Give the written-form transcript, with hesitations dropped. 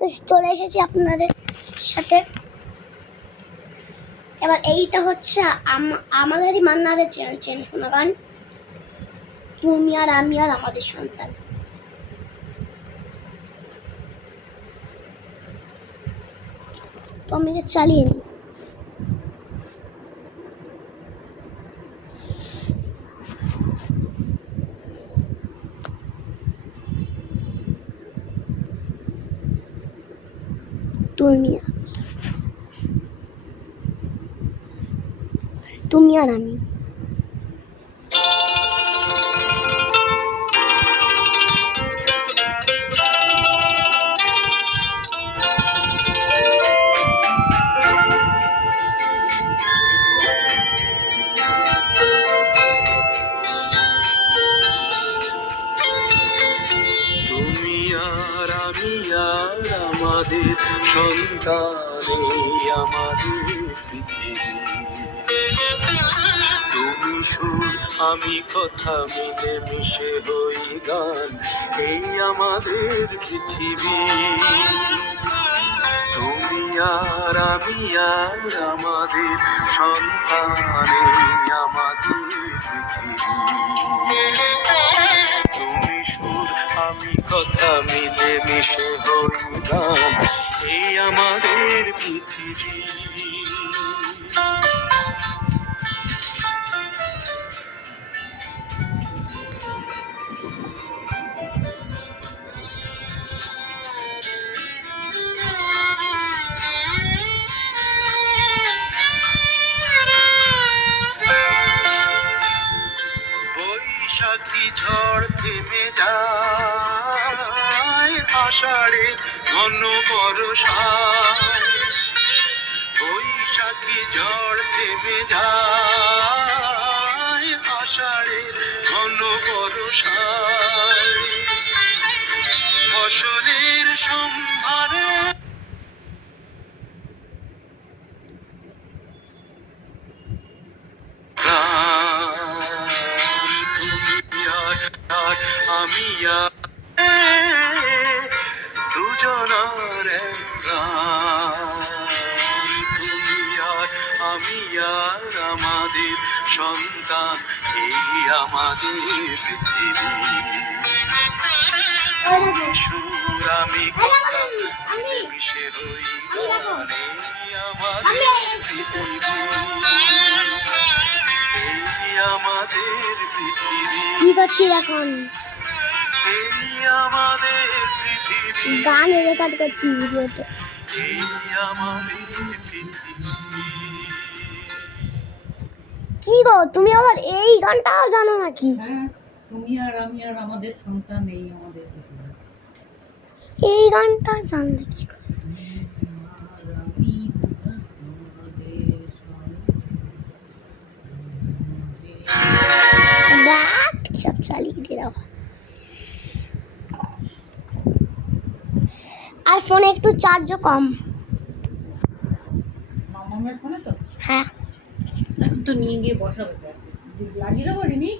তো চলে এসেছি আপনাদের সাথে। এবার এইটা হচ্ছে আমাদেরই মান্নাদের চ্যানেল শোনা গান, তুমি আর আমি আর আমাদের সন্তান। তো আমি চালিয়ে নিই। তুমি আর আমি। আমাদের সন্তানে আমাদের পৃথিবী, তুমি সুর আমি কথা মিলে মিশে হই গান, এই আমাদের পৃথিবী। তুমি আর আমি আর আমাদের সন্তানে আমাদের পৃথিবী, তুমি সুর আমি কথা মিলে মিশে হই গান, এই আমাদের পৃথিবী। বৈশাখী ঝড় থেমে যায়, আষাঢ়ে ঘন বর্ষায়। বৈশাখী ঝড় থেমে যায়, আষাঢ়ে ঘন বর্ষায়। ফসলের সম্ভারে আমি দুজনার তুমি আর আমি আর আমাদের সন্তান, এই আমাদের পৃথিবী। সুর আমি কথা মিশে হই গান, এই আমাদের পৃথিবী, এই আমাদের পৃথিবী। কি করছিস এখন? গান রেকর্ড করছি ভিডিওতে। কি গো, তুমি আবার এই গানটাও জানো নাকি? হ্যাঁ, তুমি আর আমি আর আমাদের সন্তান, এই আমাদের পৃথিবী। এই গানটা জানলে কি করে? সব চালিয়ে দিয়ে দাও। আর ফোনে একটু চার্জও কম। মামামের ফোনে তো? হ্যাঁ, এখন তো নিয়ে গিয়ে বসাবে, লাগিয়ে দেবো রিনি।